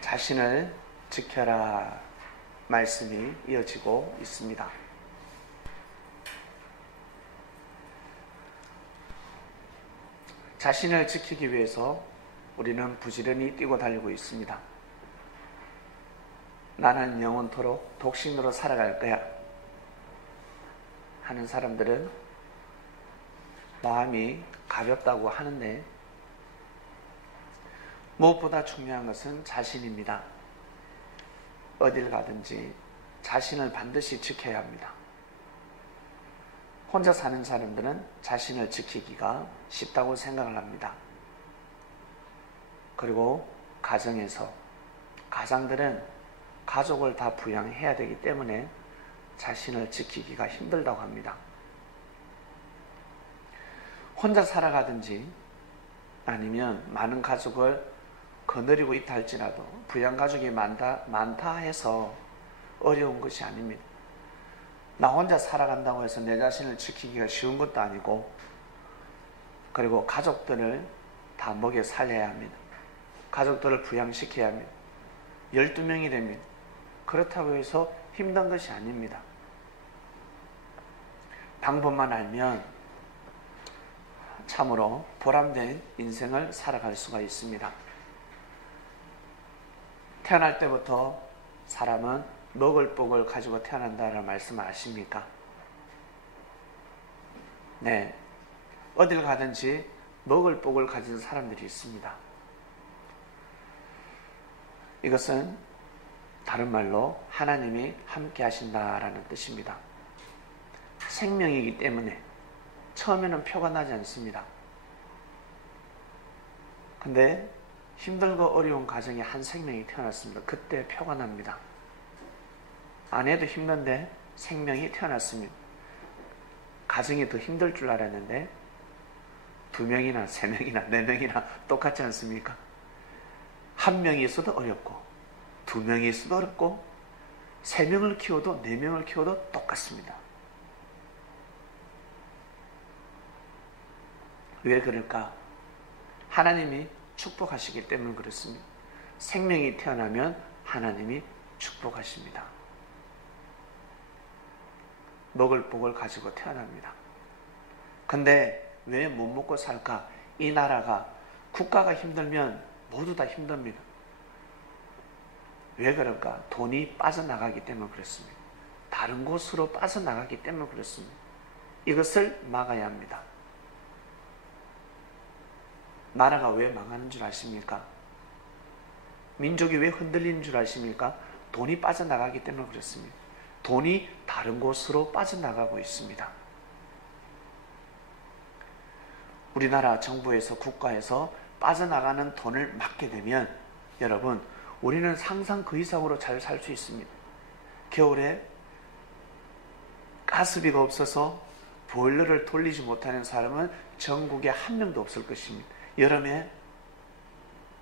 자신을 지켜라 말씀이 이어지고 있습니다. 자신을 지키기 위해서 우리는 부지런히 뛰고 달리고 있습니다. 나는 영원토록 독신으로 살아갈 거야 하는 사람들은 마음이 가볍다고 하는데, 무엇보다 중요한 것은 자신입니다. 어딜 가든지 자신을 반드시 지켜야 합니다. 혼자 사는 사람들은 자신을 지키기가 쉽다고 생각을 합니다. 그리고 가장들은 가족을 다 부양해야 되기 때문에 자신을 지키기가 힘들다고 합니다. 혼자 살아가든지 아니면 많은 가족을 거느리고 있다 할지라도 부양가족이 많다 해서 어려운 것이 아닙니다. 나 혼자 살아간다고 해서 내 자신을 지키기가 쉬운 것도 아니고, 그리고 가족들을 다 먹여 살려야 합니다. 가족들을 부양시켜야 합니다. 12명이 됩니다. 그렇다고 해서 힘든 것이 아닙니다. 방법만 알면 참으로 보람된 인생을 살아갈 수가 있습니다. 태어날 때부터 사람은 먹을 복을 가지고 태어난다는 말씀을 아십니까? 네, 어딜 가든지 먹을 복을 가진 사람들이 있습니다. 이것은 다른 말로 하나님이 함께 하신다라는 뜻입니다. 생명이기 때문에 처음에는 표가 나지 않습니다. 근데 힘들고 어려운 가정에 한 생명이 태어났습니다. 그때 표가 납니다. 아내도 힘든데 생명이 태어났습니다. 가정이 더 힘들 줄 알았는데 2명이나 3명이나 4명이나 똑같지 않습니까? 1명이 있어도 어렵고 2명이 있어도 어렵고 3명을 키워도 4명을 키워도 똑같습니다. 왜 그럴까? 하나님이 축복하시기 때문에 그렇습니다. 생명이 태어나면 하나님이 축복하십니다. 먹을 복을 가지고 태어납니다. 근데 왜 못 먹고 살까? 이 나라가 국가가 힘들면 모두 다 힘듭니다. 왜 그럴까? 돈이 빠져나가기 때문에 그렇습니다. 다른 곳으로 빠져나가기 때문에 그렇습니다. 이것을 막아야 합니다. 나라가 왜 망하는 줄 아십니까? 민족이 왜 흔들리는 줄 아십니까? 돈이 빠져나가기 때문에 그렇습니다. 돈이 다른 곳으로 빠져나가고 있습니다. 우리나라 정부에서, 국가에서 빠져나가는 돈을 막게 되면 여러분, 우리는 상상 그 이상으로 잘 살 수 있습니다. 겨울에 가스비가 없어서 보일러를 돌리지 못하는 사람은 전국에 1명도 없을 것입니다. 여름에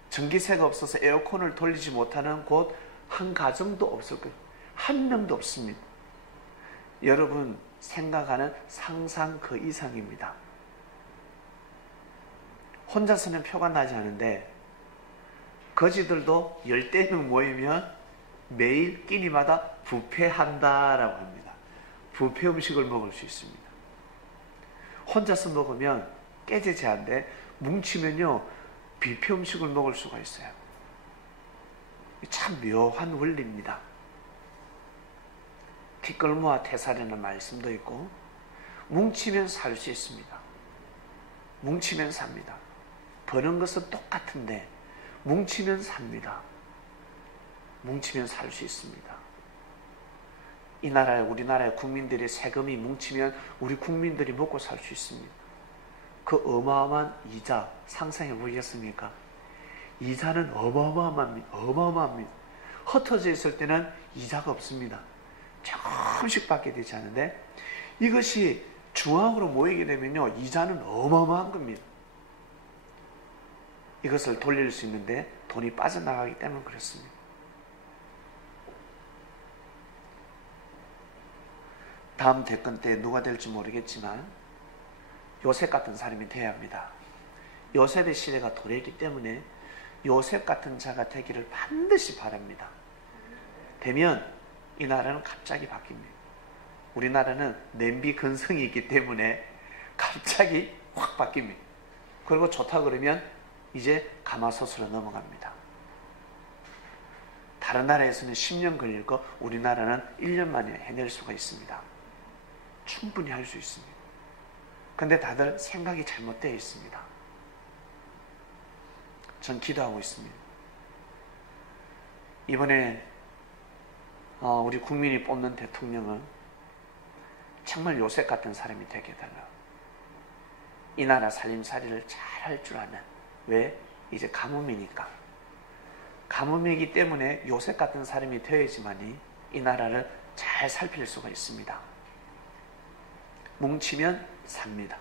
전기세가 없어서 에어컨을 돌리지 못하는 곳 한 가정도 없을 거예요. 1명도 없습니다. 여러분 생각하는 상상 그 이상입니다. 혼자서는 표가 나지 않은데 거지들도 10명 모이면 매일 끼니마다 뷔페한다라고 합니다. 뷔페 음식을 먹을 수 있습니다. 혼자서 먹으면 깨제제한데 뭉치면요 뷔페 음식을 먹을 수가 있어요. 참 묘한 원리입니다. 티끌모아 태산이라는 말씀도 있고, 뭉치면 살 수 있습니다. 뭉치면 삽니다. 버는 것은 똑같은데 뭉치면 삽니다. 뭉치면 살 수 있습니다. 이 나라에, 우리나라의 국민들의 세금이 뭉치면 우리 국민들이 먹고 살 수 있습니다. 그 어마어마한 이자 상상해 보셨습니까? 이자는 어마어마합니다. 흩어져 있을 때는 이자가 없습니다. 조금씩 받게 되지 않은데 이것이 중앙으로 모이게 되면요 이자는 어마어마한 겁니다. 이것을 돌릴 수 있는데 돈이 빠져나가기 때문에 그렇습니다. 다음 대권 때 누가 될지 모르겠지만 요셉 같은 사람이 돼야 합니다. 요셉의 시대가 도래했기 때문에 요셉 같은 자가 되기를 반드시 바랍니다. 되면 이 나라는 갑자기 바뀝니다. 우리나라는 냄비 근성이 있기 때문에 갑자기 확 바뀝니다. 그리고 좋다 그러면 이제 가마솥으로 넘어갑니다. 다른 나라에서는 10년 걸릴 거 우리나라는 1년 만에 해낼 수가 있습니다. 충분히 할 수 있습니다. 근데 다들 생각이 잘못되어 있습니다. 전 기도하고 있습니다. 이번에 우리 국민이 뽑는 대통령은 정말 요셉 같은 사람이 되게 해달라. 이 나라 살림살이를 잘 할 줄 아는. 왜? 이제 가뭄이니까. 가뭄이기 때문에 요셉 같은 사람이 되어야지만이 이 나라를 잘 살필 수가 있습니다. 뭉치면 삽니다.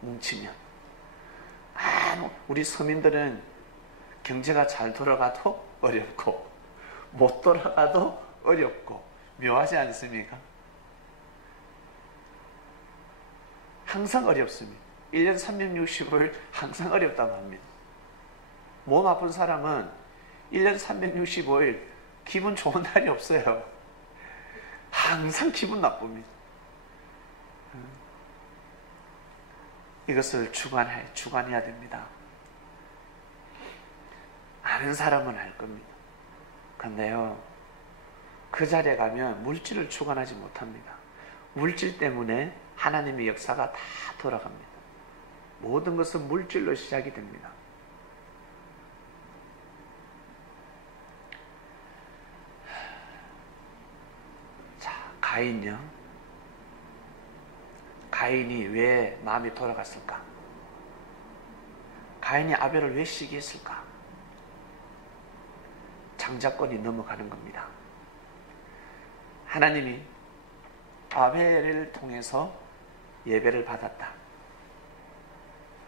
뭉치면. 우리 서민들은 경제가 잘 돌아가도 어렵고 못 돌아가도 어렵고 묘하지 않습니까? 항상 어렵습니다. 1년 365일 항상 어렵다고 합니다. 몸 아픈 사람은 1년 365일 기분 좋은 날이 없어요. 항상 기분 나쁩니다. 이것을 주관해야 됩니다. 아는 사람은 알 겁니다. 그런데요, 그 자리에 가면 물질을 주관하지 못합니다. 물질 때문에 하나님의 역사가 다 돌아갑니다. 모든 것은 물질로 시작이 됩니다. 자, 가인요. 가인이 왜 마음이 돌아갔을까? 가인이 아벨을 왜 시기했을까? 장자권이 넘어가는 겁니다. 하나님이 아벨을 통해서 예배를 받았다.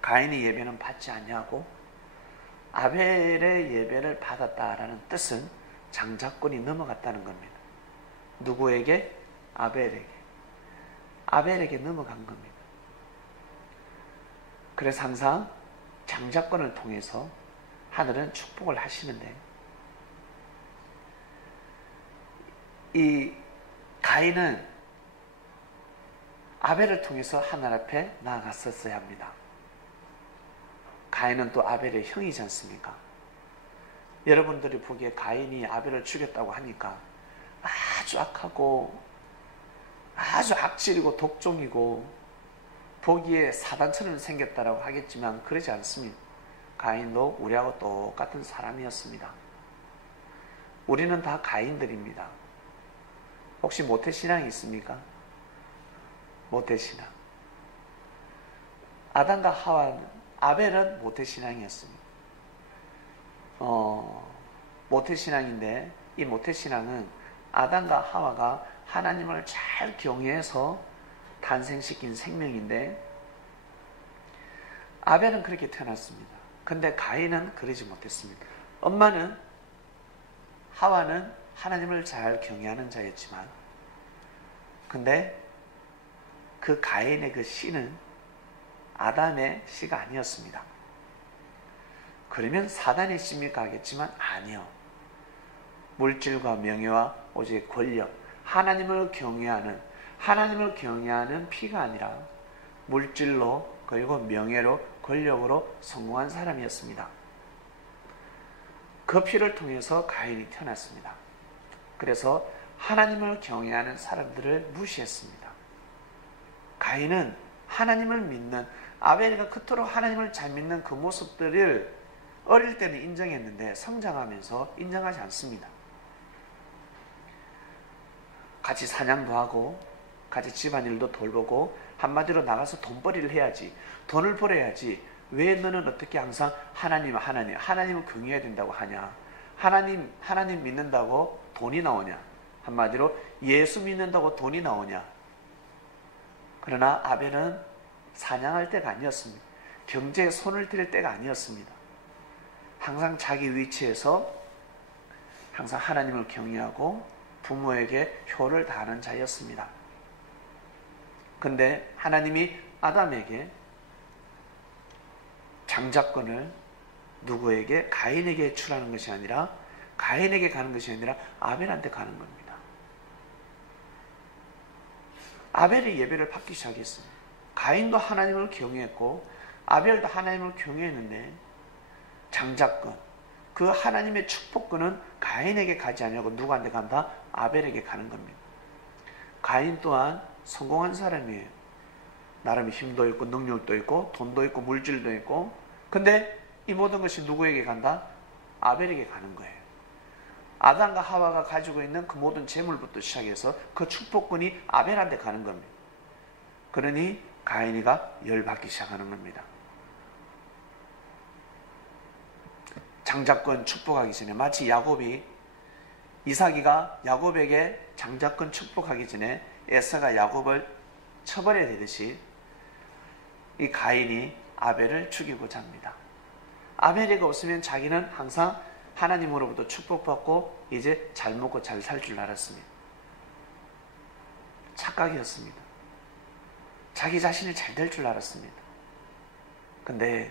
가인의 예배는 받지 않냐고? 아벨의 예배를 받았다라는 뜻은 장자권이 넘어갔다는 겁니다. 누구에게? 아벨에게. 아벨에게 넘어간 겁니다. 그래서 항상 장자권을 통해서 하늘은 축복을 하시는데, 이 가인은 아벨을 통해서 하늘 앞에 나아갔었어야 합니다. 가인은 또 아벨의 형이지 않습니까? 여러분들이 보기에 가인이 아벨을 죽였다고 하니까 아주 악하고 아주 악질이고 독종이고 보기에 사단처럼 생겼다라고 하겠지만 그러지 않습니다. 가인도 우리하고 똑같은 사람이었습니다. 우리는 다 가인들입니다. 혹시 모태신앙이 있습니까? 모태신앙. 아담과 하와는, 아벨은 모태신앙이었습니다. 모태신앙인데 이 모태신앙은 아담과 하와가 하나님을 잘 경외해서 탄생시킨 생명인데, 아벨은 그렇게 태어났습니다. 근데 가인은 그러지 못했습니다. 엄마는, 하와는 하나님을 잘 경외하는 자였지만, 근데 그 가인의 그 씨는 아담의 씨가 아니었습니다. 그러면 사단의 씨입니까? 하겠지만 아니요. 물질과 명예와 오직 권력, 하나님을 경외하는 피가 아니라 물질로, 그리고 명예로, 권력으로 성공한 사람이었습니다. 그 피를 통해서 가인이 태어났습니다. 그래서 하나님을 경외하는 사람들을 무시했습니다. 가인은 하나님을 믿는, 아벨이가 그토록 하나님을 잘 믿는 그 모습들을 어릴 때는 인정했는데 성장하면서 인정하지 않습니다. 같이 사냥도 하고 같이 집안일도 돌보고 한마디로 나가서 돈벌이를 해야지, 돈을 벌어야지, 왜 너는 어떻게 항상 하나님을 경외해야 된다고 하냐, 하나님 믿는다고 돈이 나오냐, 한마디로 예수 믿는다고 돈이 나오냐. 그러나 아벨은 사냥할 때가 아니었습니다. 경제에 손을 댈 때가 아니었습니다. 항상 자기 위치에서 항상 하나님을 경외하고 부모에게 효를 다하는 자였습니다. 근데 하나님이 아담에게 장자권을 누구에게? 가인에게 출하는 것이 아니라, 가인에게 가는 것이 아니라 아벨한테 가는 겁니다. 아벨이 예배를 받기 시작했습니다. 가인도 하나님을 경외했고 아벨도 하나님을 경외했는데 장자권, 그 하나님의 축복권은 가인에게 가지 아니하고 누구한테 간다? 아벨에게 가는 겁니다. 가인 또한 성공한 사람이에요. 나름 힘도 있고 능력도 있고 돈도 있고 물질도 있고, 근데 이 모든 것이 누구에게 간다? 아벨에게 가는 거예요. 아담과 하와가 가지고 있는 그 모든 재물부터 시작해서 그 축복권이 아벨한테 가는 겁니다. 그러니 가인이가 열받기 시작하는 겁니다. 장자권 축복하기 전에, 마치 이삭이가 야곱에게 장자권 축복하기 전에 에사가 야곱을 처벌해야 되듯이 이 가인이 아벨을 죽이고자 합니다. 아벨이가 없으면 자기는 항상 하나님으로부터 축복받고 이제 잘 먹고 잘 살 줄 알았습니다. 착각이었습니다. 자기 자신이 잘 될 줄 알았습니다. 근데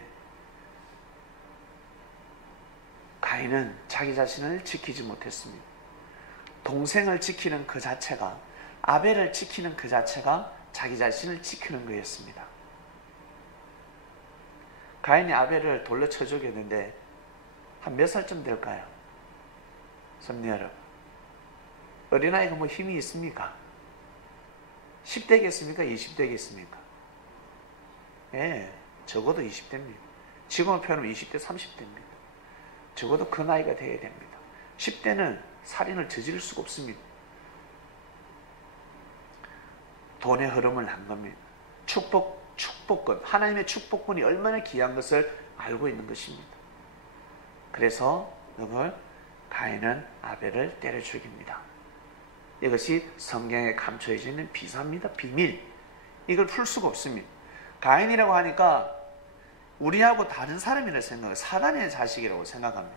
가인은 자기 자신을 지키지 못했습니다. 동생을 지키는 그 자체가, 아벨을 지키는 그 자체가 자기 자신을 지키는 거였습니다. 가인이 아벨을 돌려 쳐 죽였는데 한 몇 살쯤 될까요? 섭리 여러분, 어린아이가 뭐 힘이 있습니까? 10대겠습니까? 20대겠습니까? 예, 적어도 20대입니다. 지금은 표현하면 20대, 30대입니다. 적어도 그 나이가 돼야 됩니다. 10대는 살인을 저지를 수가 없습니다. 돈의 흐름을 한 겁니다. 축복권, 하나님의 축복권이 얼마나 귀한 것을 알고 있는 것입니다. 그래서 가인은 아벨을 때려 죽입니다. 이것이 성경에 감춰져 있는 비사입니다. 비밀. 이걸 풀 수가 없습니다. 가인이라고 하니까 우리하고 다른 사람이라 생각해요. 사단의 자식이라고 생각합니다.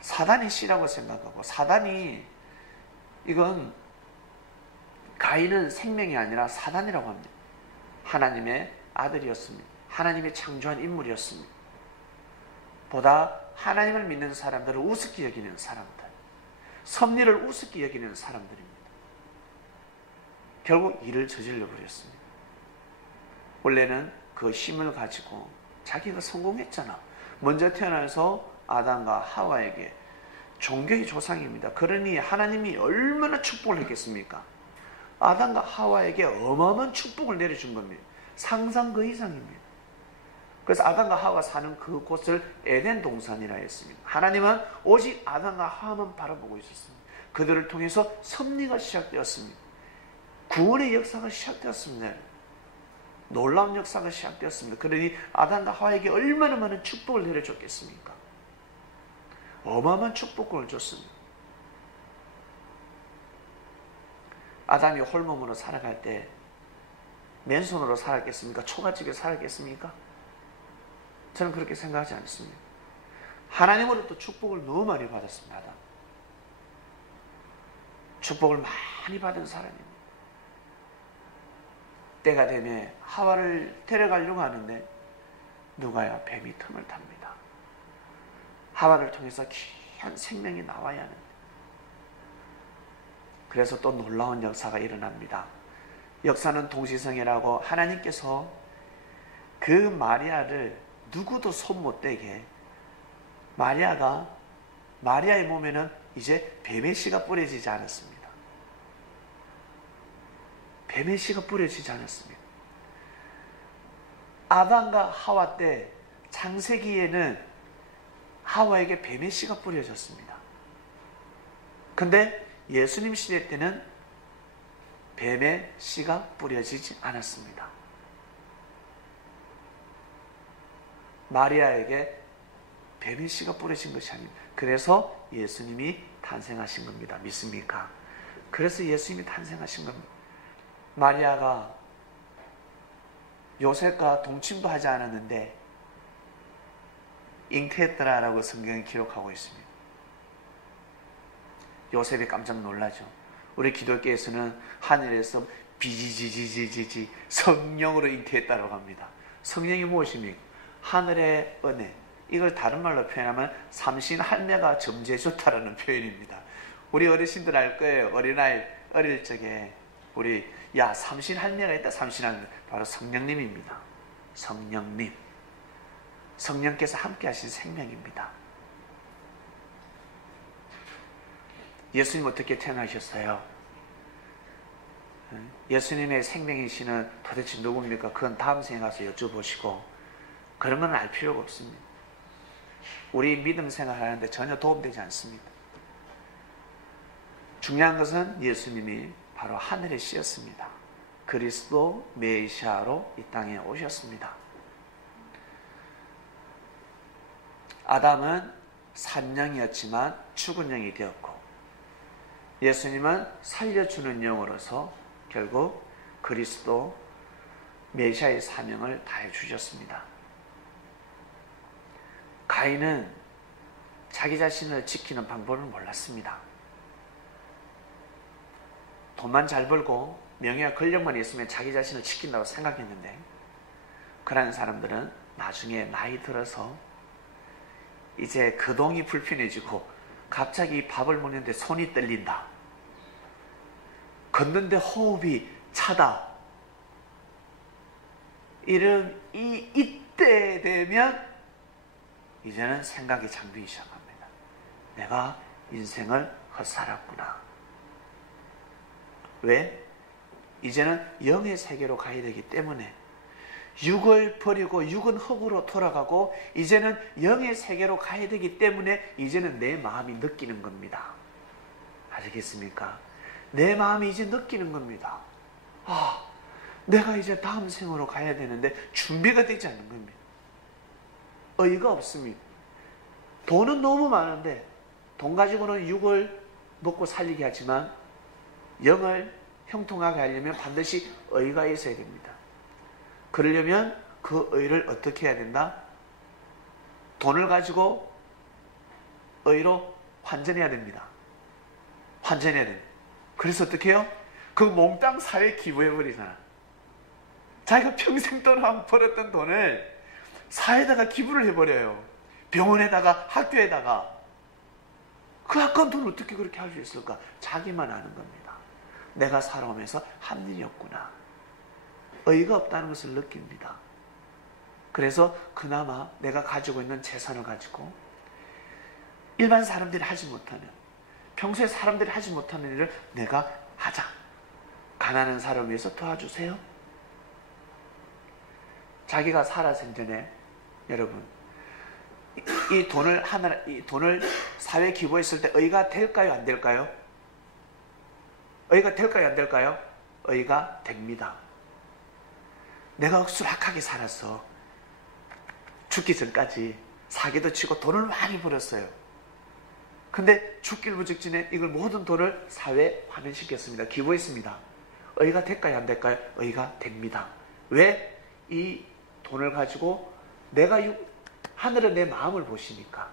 사단이 씨라고 생각하고, 사단이, 이건 가인은 생명이 아니라 사단이라고 합니다. 하나님의 아들이었습니다. 하나님의 창조한 인물이었습니다. 보다 하나님을 믿는 사람들을 우습게 여기는 사람들, 섭리를 우습게 여기는 사람들입니다. 결국 일을 저질러 버렸습니다. 원래는 그 힘을 가지고 자기가 성공했잖아. 먼저 태어나서 아담과 하와에게 종교의 조상입니다. 그러니 하나님이 얼마나 축복을 했겠습니까? 아담과 하와에게 어마어마한 축복을 내려준 겁니다. 상상 그 이상입니다. 그래서 아담과 하와가 사는 그곳을 에덴 동산이라 했습니다. 하나님은 오직 아담과 하와만 바라보고 있었습니다. 그들을 통해서 섭리가 시작되었습니다. 구원의 역사가 시작되었습니다. 놀라운 역사가 시작되었습니다. 그러니 아담과 하와에게 얼마나 많은 축복을 내려줬겠습니까? 어마어마한 축복을 줬습니다. 아담이 홀몸으로 살아갈 때 맨손으로 살았겠습니까? 초가집에 살았겠습니까? 저는 그렇게 생각하지 않습니다. 하나님으로부터 축복을 너무 많이 받았습니다. 아담. 축복을 많이 받은 사람입니다. 때가 되면 하와를 데려가려고 하는데 누가야? 뱀이 틈을 탑니다. 하와를 통해서 귀한 생명이 나와야 하는데, 그래서 또 놀라운 역사가 일어납니다. 역사는 동시성이라고 하나님께서 그 마리아를 누구도 손 못 대게, 마리아의 몸에는 이제 뱀의 씨가 뿌려지지 않았습니다. 뱀의 씨가 뿌려지지 않았습니다. 아담과 하와 때 창세기에는 하와에게 뱀의 씨가 뿌려졌습니다. 근데 예수님 시대 때는 뱀의 씨가 뿌려지지 않았습니다. 마리아에게 뱀의 씨가 뿌려진 것이 아닙니다. 그래서 예수님이 탄생하신 겁니다. 믿습니까? 그래서 예수님이 탄생하신 겁니다. 마리아가 요셉과 동침도 하지 않았는데 잉태했더라라고 성경이 기록하고 있습니다. 요셉이 깜짝 놀라죠. 우리 기독교에서는 하늘에서 성령으로 잉태했다고 합니다. 성령이 무엇입니까? 하늘의 은혜, 이걸 다른 말로 표현하면 삼신 할매가 점지해 줬다라는 표현입니다. 우리 어르신들 알 거예요. 어릴 적에 우리 야 삼신 할매가 있다. 삼신 할매 바로 성령님입니다. 성령님, 성령께서 함께 하신 생명입니다. 예수님 어떻게 태어나셨어요? 예수님의 생명이시는 도대체 누굽니까? 그건 다음 생에 가서 여쭤보시고 그런 건 알 필요가 없습니다. 우리 믿음 생활하는데 전혀 도움되지 않습니다. 중요한 것은 예수님이 바로 하늘에 씌었습니다. 그리스도 메시아로 이 땅에 오셨습니다. 아담은 산영이었지만 죽은 영이 되었고 예수님은 살려주는 영으로서 결국 그리스도 메시아의 사명을 다해 주셨습니다. 가인은 자기 자신을 지키는 방법을 몰랐습니다. 돈만 잘 벌고 명예와 권력만 있으면 자기 자신을 지킨다고 생각했는데 그러한 사람들은 나중에 나이 들어서 이제 거동이 불편해지고 갑자기 밥을 먹는데 손이 떨린다. 걷는데 호흡이 차다. 이때 되면 이제는 생각이 잠들기 시작합니다. 내가 인생을 헛살았구나. 왜? 이제는 영의 세계로 가야 되기 때문에 육을 버리고 육은 흙으로 돌아가고 이제는 영의 세계로 가야 되기 때문에 이제는 내 마음이 느끼는 겁니다. 아시겠습니까? 내 마음이 이제 느끼는 겁니다. 아, 내가 이제 다음 생으로 가야 되는데 준비가 되지 않는 겁니다. 의의가 없습니다. 돈은 너무 많은데 돈 가지고는 육을 먹고 살리게 하지만 영을 형통하게 하려면 반드시 의의가 있어야 됩니다. 그러려면 그 의의를 어떻게 해야 된다? 돈을 가지고 의의로 환전해야 됩니다. 환전해야 됩니다. 그래서 어떻게 해요? 그 몽땅 사회에 기부해버리잖아. 자기가 평생 동안 벌었던 돈을 사회에다가 기부를 해버려요. 병원에다가 학교에다가. 그 아까운 돈을 어떻게 그렇게 할 수 있을까? 자기만 아는 겁니다. 내가 살아오면서 한 일이었구나. 의의가 없다는 것을 느낍니다. 그래서 그나마 내가 가지고 있는 재산을 가지고 일반 사람들이 하지 못하는, 평소에 사람들이 하지 못하는 일을 내가 하자. 가난한 사람을 위해서 도와주세요. 자기가 살아생전에 여러분 이 돈을 사회에 기부했을 때 의의가 될까요? 안 될까요? 의의가 될까요? 안 될까요? 의의가 됩니다. 내가 억수락하게 살았어. 죽기 전까지 사기도 치고 돈을 많이 벌었어요. 근데 죽길 직전에 이걸 모든 돈을 사회에 환원시켰습니다. 기부했습니다. 의의가 될까요? 안 될까요? 의의가 됩니다. 왜? 이 돈을 가지고 내가 하늘은 내 마음을 보시니까.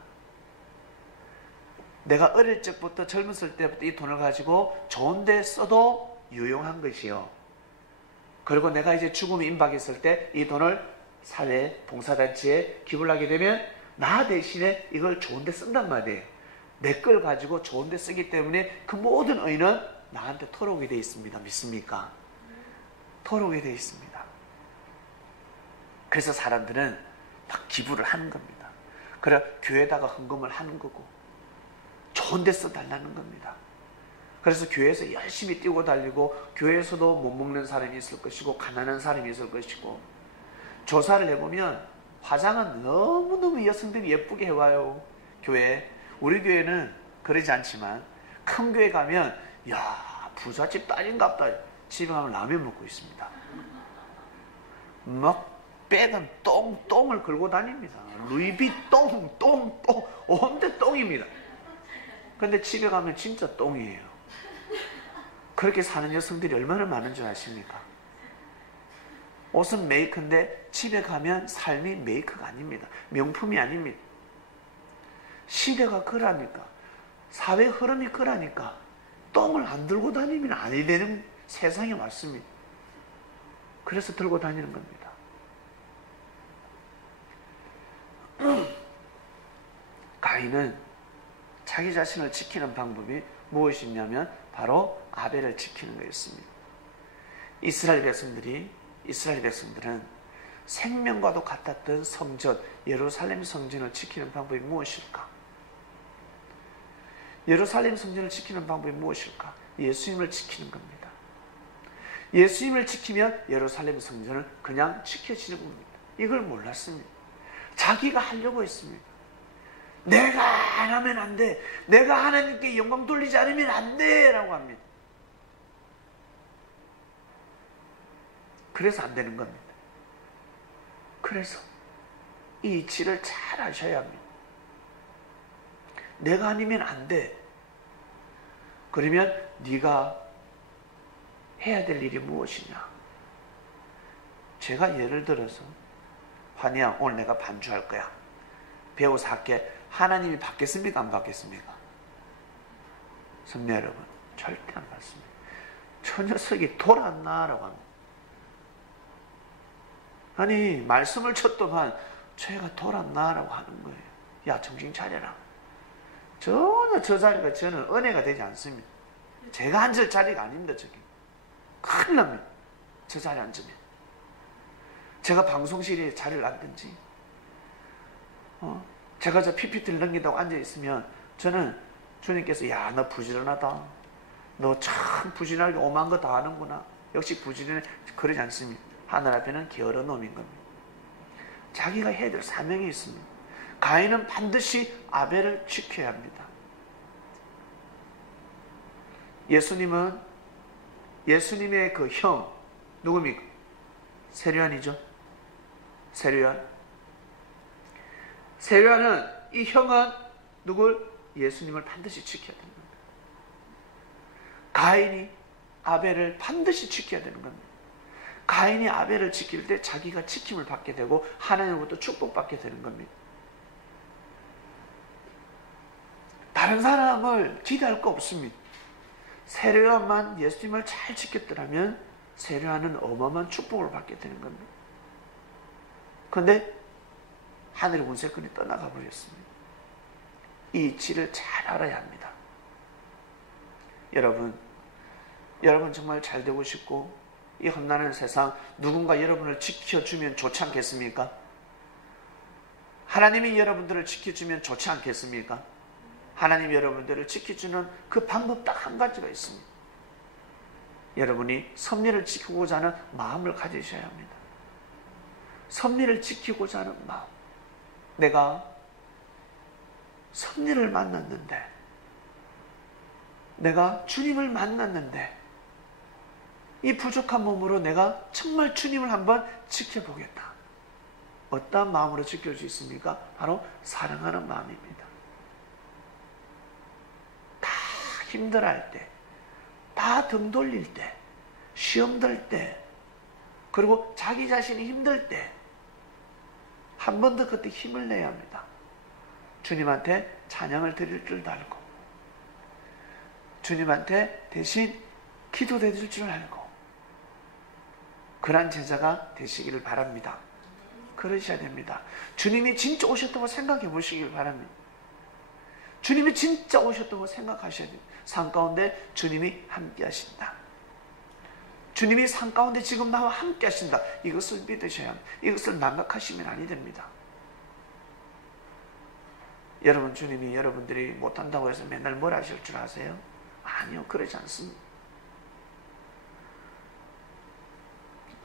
내가 어릴 적부터 젊었을 때부터 이 돈을 가지고 좋은 데 써도 유용한 것이요. 그리고 내가 이제 죽음이 임박했을 때 이 돈을 사회 봉사단체에 기부를 하게 되면 나 대신에 이걸 좋은 데 쓴단 말이에요. 내 걸 가지고 좋은 데 쓰기 때문에 그 모든 의는 나한테 돌아오게 되어 있습니다. 믿습니까? 돌아오게 되어 있습니다. 그래서 사람들은 막 기부를 하는 겁니다. 그래 교회에다가 헌금을 하는 거고 좋은 데 써달라는 겁니다. 그래서 교회에서 열심히 뛰고 달리고 교회에서도 못 먹는 사람이 있을 것이고 가난한 사람이 있을 것이고 조사를 해보면 화장은 너무너무 여성들이 예쁘게 해와요. 교회. 우리 교회는 그러지 않지만 큰 교회 가면 야 부잣집 딸인갑다. 집에 가면 라면 먹고 있습니다. 막 백은 똥을 걸고 다닙니다. 루이비 똥 온데 똥입니다. 근데 집에 가면 진짜 똥이에요. 그렇게 사는 여성들이 얼마나 많은 줄 아십니까? 옷은 메이크인데 집에 가면 삶이 메이크가 아닙니다. 명품이 아닙니다. 시대가 그러니까 사회 흐름이 그러니까 똥을 안 들고 다니면 아니 되는 세상이 왔습니다. 그래서 들고 다니는 겁니다. 가인은 자기 자신을 지키는 방법이 무엇이냐면 바로 아벨을 지키는 거였습니다. 이스라엘 백성들은 생명과도 같았던 성전, 예루살렘 성전을 지키는 방법이 무엇일까? 예루살렘 성전을 지키는 방법이 무엇일까? 예수님을 지키는 겁니다. 예수님을 지키면 예루살렘 성전을 그냥 지켜지는 겁니다. 이걸 몰랐습니다. 자기가 하려고 했습니다. 내가 안 하면 안 돼. 내가 하나님께 영광 돌리지 않으면 안 돼. 라고 합니다. 그래서 안 되는 겁니다. 그래서 이 이치를 잘 아셔야 합니다. 내가 아니면 안 돼. 그러면 네가 해야 될 일이 무엇이냐? 제가 예를 들어서 환희야, 오늘 내가 반주할 거야. 배워서 할게. 하나님이 받겠습니까? 안 받겠습니까? 선배 여러분, 절대 안 받습니다. 저 녀석이 돌았나라고 합니다. 아니, 말씀을 쳤더만 쟤가 돌았나라고 하는 거예요. 야, 정신 차려라. 전혀 저 자리가 저는 은혜가 되지 않습니다. 제가 앉을 자리가 아닙니다. 저기 큰일 납니다. 저 자리에 앉으면 제가 방송실에 자리를 앉든지 제가 저 PPT를 넘긴다고 앉아있으면 저는 주님께서 야, 너 부지런하다. 너 참 부지런하게 오만 거 다 하는구나. 역시 부지런해. 그러지 않습니다. 하늘 앞에는 게으른 놈인 겁니다. 자기가 해야 될 사명이 있습니다. 가인은 반드시 아벨을 지켜야 합니다. 예수님의 그 형 누굽니까? 세류안이죠. 세류안은 이 형은 누굴? 예수님을 반드시 지켜야 됩니다. 가인이 아벨을 반드시 지켜야 되는 겁니다. 가인이 아벨을 지킬 때 자기가 지킴을 받게 되고 하나님으로부터 축복받게 되는 겁니다. 다른 사람을 기대할 거 없습니다. 세례요한만 예수님을 잘 지켰더라면 세례요한은 어마어마한 축복을 받게 되는 겁니다. 그런데 하늘의 군세권이 떠나가 버렸습니다. 이 이치를 잘 알아야 합니다. 여러분 정말 잘 되고 싶고 이 험난한 세상 누군가 여러분을 지켜주면 좋지 않겠습니까? 하나님이 여러분들을 지켜주면 좋지 않겠습니까? 하나님이 여러분들을 지켜주는 그 방법 딱 한 가지가 있습니다. 여러분이 섭리를 지키고자 하는 마음을 가지셔야 합니다. 섭리를 지키고자 하는 마음. 내가 섭리를 만났는데, 내가 주님을 만났는데 이 부족한 몸으로 내가 정말 주님을 한번 지켜보겠다. 어떤 마음으로 지킬 수 있습니까? 바로 사랑하는 마음입니다. 다 힘들어할 때, 다 등 돌릴 때, 시험 들 때, 그리고 자기 자신이 힘들 때 한 번 더 그때 힘을 내야 합니다. 주님한테 찬양을 드릴 줄도 알고 주님한테 대신 기도 드릴 줄 알고 그런 제자가 되시기를 바랍니다. 그러셔야 됩니다. 주님이 진짜 오셨다고 생각해 보시길 바랍니다. 주님이 진짜 오셨다고 생각하셔야 됩니다. 산 가운데 주님이 함께 하신다. 주님이 산 가운데 지금 나와 함께 하신다. 이것을 믿으셔야 합니다. 이것을 망각하시면 아니 됩니다. 여러분, 주님이 여러분들이 못한다고 해서 맨날 뭘 하실 줄 아세요? 아니요, 그러지 않습니다.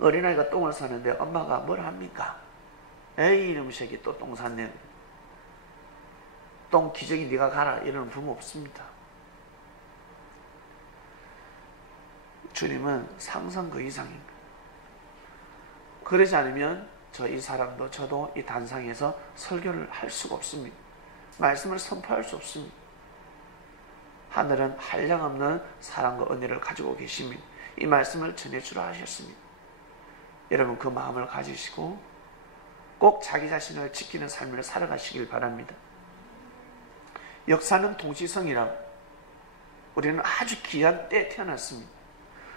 어린아이가 똥을 싸는데 엄마가 뭘 합니까? 에이, 이놈의 새끼 또 똥 쌌네. 똥 기저귀 네가 가라. 이러는 부모 없습니다. 주님은 상상 그 이상입니다. 그러지 않으면 이 사람도 저도 이 단상에서 설교를 할 수가 없습니다. 말씀을 선포할 수 없습니다. 하늘은 한량없는 사랑과 은혜를 가지고 계십니다. 이 말씀을 전해주라 하셨습니다. 여러분, 그 마음을 가지시고 꼭 자기 자신을 지키는 삶을 살아가시길 바랍니다. 역사는 동시성이라 우리는 아주 귀한 때에 태어났습니다.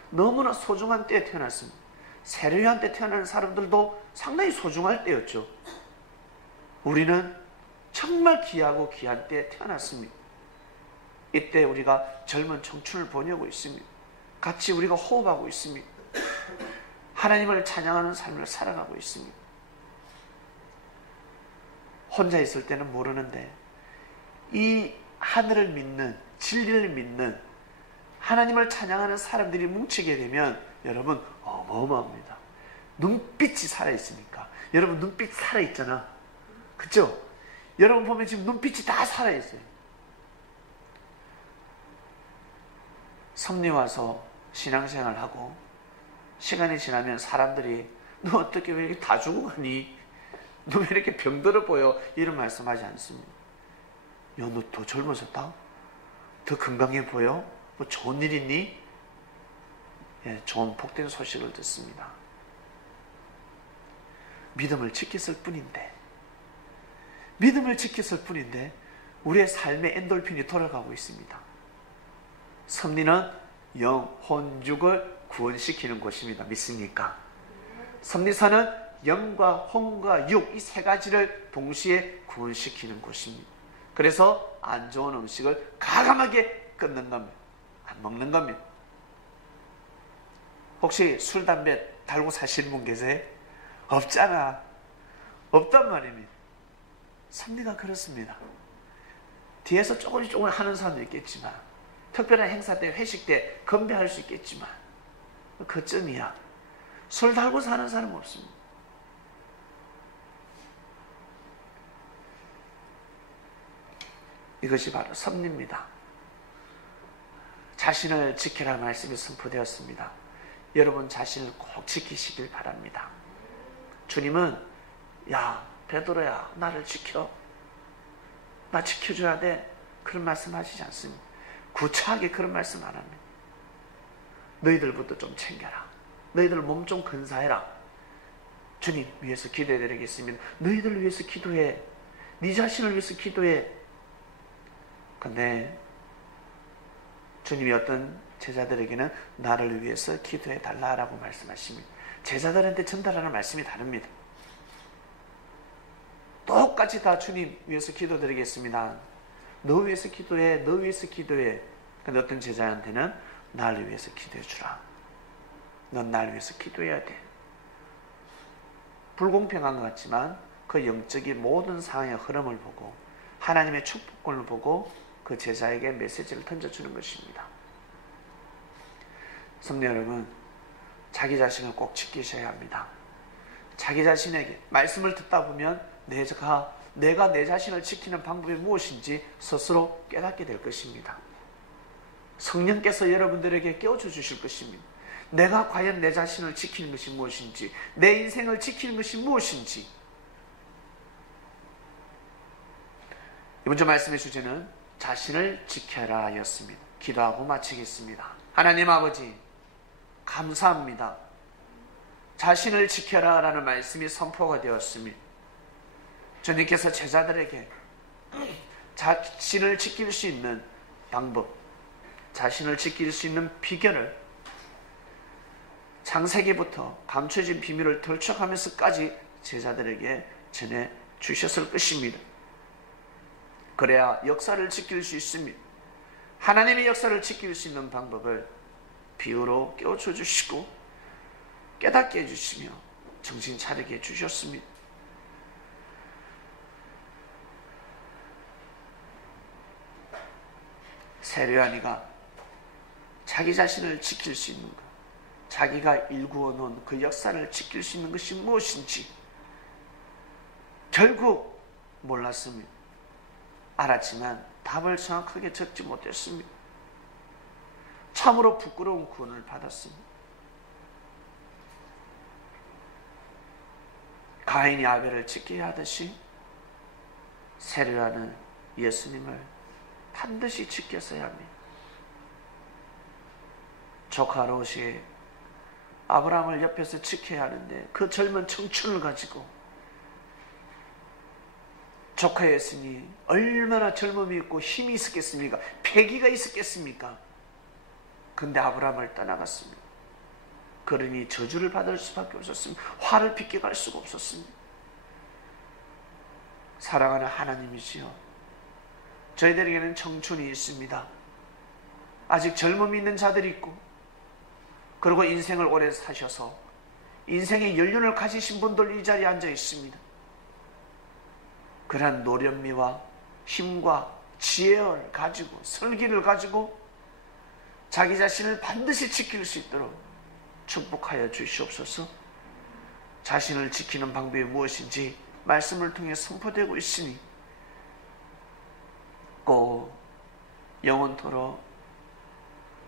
너무나 소중한 때에 태어났습니다. 세례요한 때 태어나는 사람들도 상당히 소중할 때였죠. 우리는 정말 귀하고 귀한 때에 태어났습니다. 이때 우리가 젊은 청춘을 보내고 있습니다. 같이 우리가 호흡하고 있습니다. 하나님을 찬양하는 삶을 살아가고 있습니다. 혼자 있을 때는 모르는데 이 하늘을 믿는, 진리를 믿는 하나님을 찬양하는 사람들이 뭉치게 되면 여러분 어마어마합니다. 눈빛이 살아있으니까. 여러분 눈빛 살아있잖아. 그쵸? 여러분 보면 지금 눈빛이 다 살아있어요. 섭리 와서 신앙생활하고 시간이 지나면 사람들이 너 어떻게 왜 이렇게 다 죽어가니? 너 왜 이렇게 병들어 보여? 이런 말씀하지 않습니다. 야, 너 더 젊어졌다? 더 건강해 보여? 뭐 좋은 일 있니? 예, 좋은 복된 소식을 듣습니다. 믿음을 지켰을 뿐인데 우리의 삶의 엔돌핀이 돌아가고 있습니다. 섭리는 영, 혼, 육을 구원시키는 곳입니다. 믿습니까? 섭리사는 영과 혼과 육, 이 세 가지를 동시에 구원시키는 곳입니다. 그래서 안 좋은 음식을 과감하게 끊는 겁니다. 안 먹는 겁니다. 혹시 술, 담배 달고 사시는 분 계세요? 없잖아. 없단 말입니다. 섭리가 그렇습니다. 뒤에서 조금씩 하는 사람도 있겠지만, 특별한 행사 때, 회식 때 건배할 수 있겠지만 그쯤이야. 술 달고 사는 사람은 없습니다. 이것이 바로 섭리입니다. 자신을 지키라 말씀이 선포되었습니다. 여러분 자신을 꼭 지키시길 바랍니다. 주님은 야 베드로야 나를 지켜, 나 지켜줘야 돼, 그런 말씀 하시지 않습니다. 구차하게 그런 말씀 안 합니다. 너희들부터 좀 챙겨라. 너희들 몸 좀 근사해라. 주님 위해서 기도해 드리겠습니다. 너희들을 위해서 기도해. 네 자신을 위해서 기도해. 근데 주님이 어떤 제자들에게는 나를 위해서 기도해 달라라고 말씀하십니다. 제자들한테 전달하는 말씀이 다릅니다. 똑같이 다 주님 위해서 기도드리겠습니다. 너 위해서 기도해, 너 위해서 기도해. 근데 어떤 제자한테는 나를 위해서 기도해 주라. 넌 나를 위해서 기도해야 돼. 불공평한 것 같지만 그 영적인 모든 상황의 흐름을 보고 하나님의 축복권을 보고 그 제자에게 메시지를 던져주는 것입니다. 성도 여러분, 자기 자신을 꼭 지키셔야 합니다. 자기 자신에게 말씀을 듣다 보면 내가 내 자신을 지키는 방법이 무엇인지 스스로 깨닫게 될 것입니다. 성령께서 여러분들에게 깨워줘 주실 것입니다. 내가 과연 내 자신을 지키는 것이 무엇인지, 내 인생을 지키는 것이 무엇인지. 이번 주 말씀의 주제는 자신을 지켜라 였습니다. 기도하고 마치겠습니다. 하나님 아버지 감사합니다. 자신을 지켜라 라는 말씀이 선포가 되었습니다. 주님께서 제자들에게 자신을 지킬 수 있는 방법, 자신을 지킬 수 있는 비결을 창세기부터 감춰진 비밀을 덜쳐가면서까지 제자들에게 전해 주셨을 것입니다. 그래야 역사를 지킬 수 있습니다. 하나님의 역사를 지킬 수 있는 방법을 비유로 깨우쳐 주시고 깨닫게 해주시며 정신 차리게 해주셨습니다. 세례요한이가 자기 자신을 지킬 수 있는 것, 자기가 일구어 놓은 그 역사를 지킬 수 있는 것이 무엇인지 결국 몰랐습니다. 알았지만 답을 정확하게 적지 못했습니다. 참으로 부끄러운 구원을 받았습니다. 가인이 아벨을 지켜야 하듯이 세례요한은 예수님을 반드시 지켰어야 합니다. 조카 롯이 아브라함을 옆에서 지켜야 하는데 그 젊은 청춘을 가지고 조카 예수님이 얼마나 젊음이 있고 힘이 있었겠습니까? 패기가 있었겠습니까? 근데 아브라함을 떠나갔습니다. 그러니 저주를 받을 수밖에 없었습니다. 화를 빚게 갈 수가 없었습니다. 사랑하는 하나님이시여, 저희들에게는 청춘이 있습니다. 아직 젊음이 있는 자들이 있고, 그리고 인생을 오래 사셔서 인생의 연륜을 가지신 분들 이 자리에 앉아 있습니다. 그러한 노련미와 힘과 지혜를 가지고, 설기를 가지고 자기 자신을 반드시 지킬 수 있도록 축복하여 주시옵소서. 자신을 지키는 방법이 무엇인지 말씀을 통해 선포되고 있으니 꼭 영원토록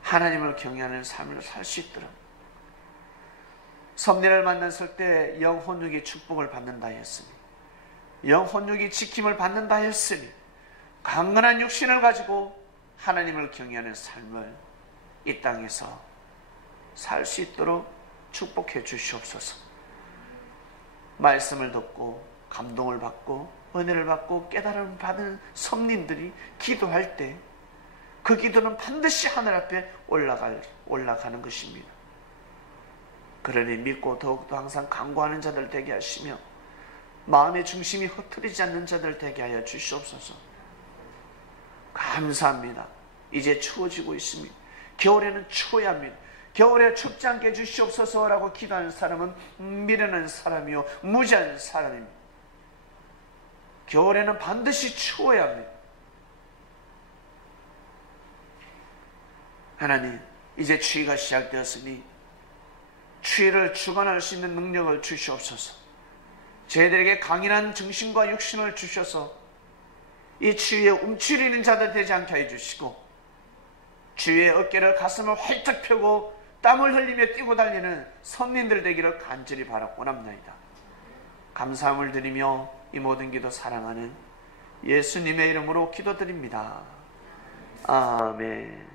하나님을 경외하는 삶을 살 수 있도록, 섭리를 만났을 때 영혼육이 축복을 받는다 했으니, 영혼육이 지킴을 받는다 했으니, 강건한 육신을 가지고 하나님을 경외하는 삶을 이 땅에서 살 수 있도록 축복해 주시옵소서. 말씀을 듣고 감동을 받고 은혜를 받고 깨달음을 받은 성님들이 기도할 때 그 기도는 반드시 하늘 앞에 올라가는 것입니다. 그러니 믿고 더욱더 항상 간구하는 자들 되게 하시며 마음의 중심이 흐트리지 않는 자들 되게 하여 주시옵소서. 감사합니다. 이제 추워지고 있습니다. 겨울에는 추워야 합니다. 겨울에 춥지 않게 해주시옵소서라고 기도하는 사람은 미련한 사람이요 무지한 사람입니다. 겨울에는 반드시 추워야 합니다. 하나님, 이제 추위가 시작되었으니 추위를 주관할 수 있는 능력을 주시옵소서. 저희들에게 강인한 정신과 육신을 주셔서 이 추위에 움츠리는 자들 되지 않게 해주시고, 주의 어깨를 가슴을 활짝 펴고 땀을 흘리며 뛰고 달리는 선민들 되기를 간절히 바라고 합니다. 감사함을 드리며 이 모든 기도 사랑하는 예수님의 이름으로 기도드립니다. 아멘.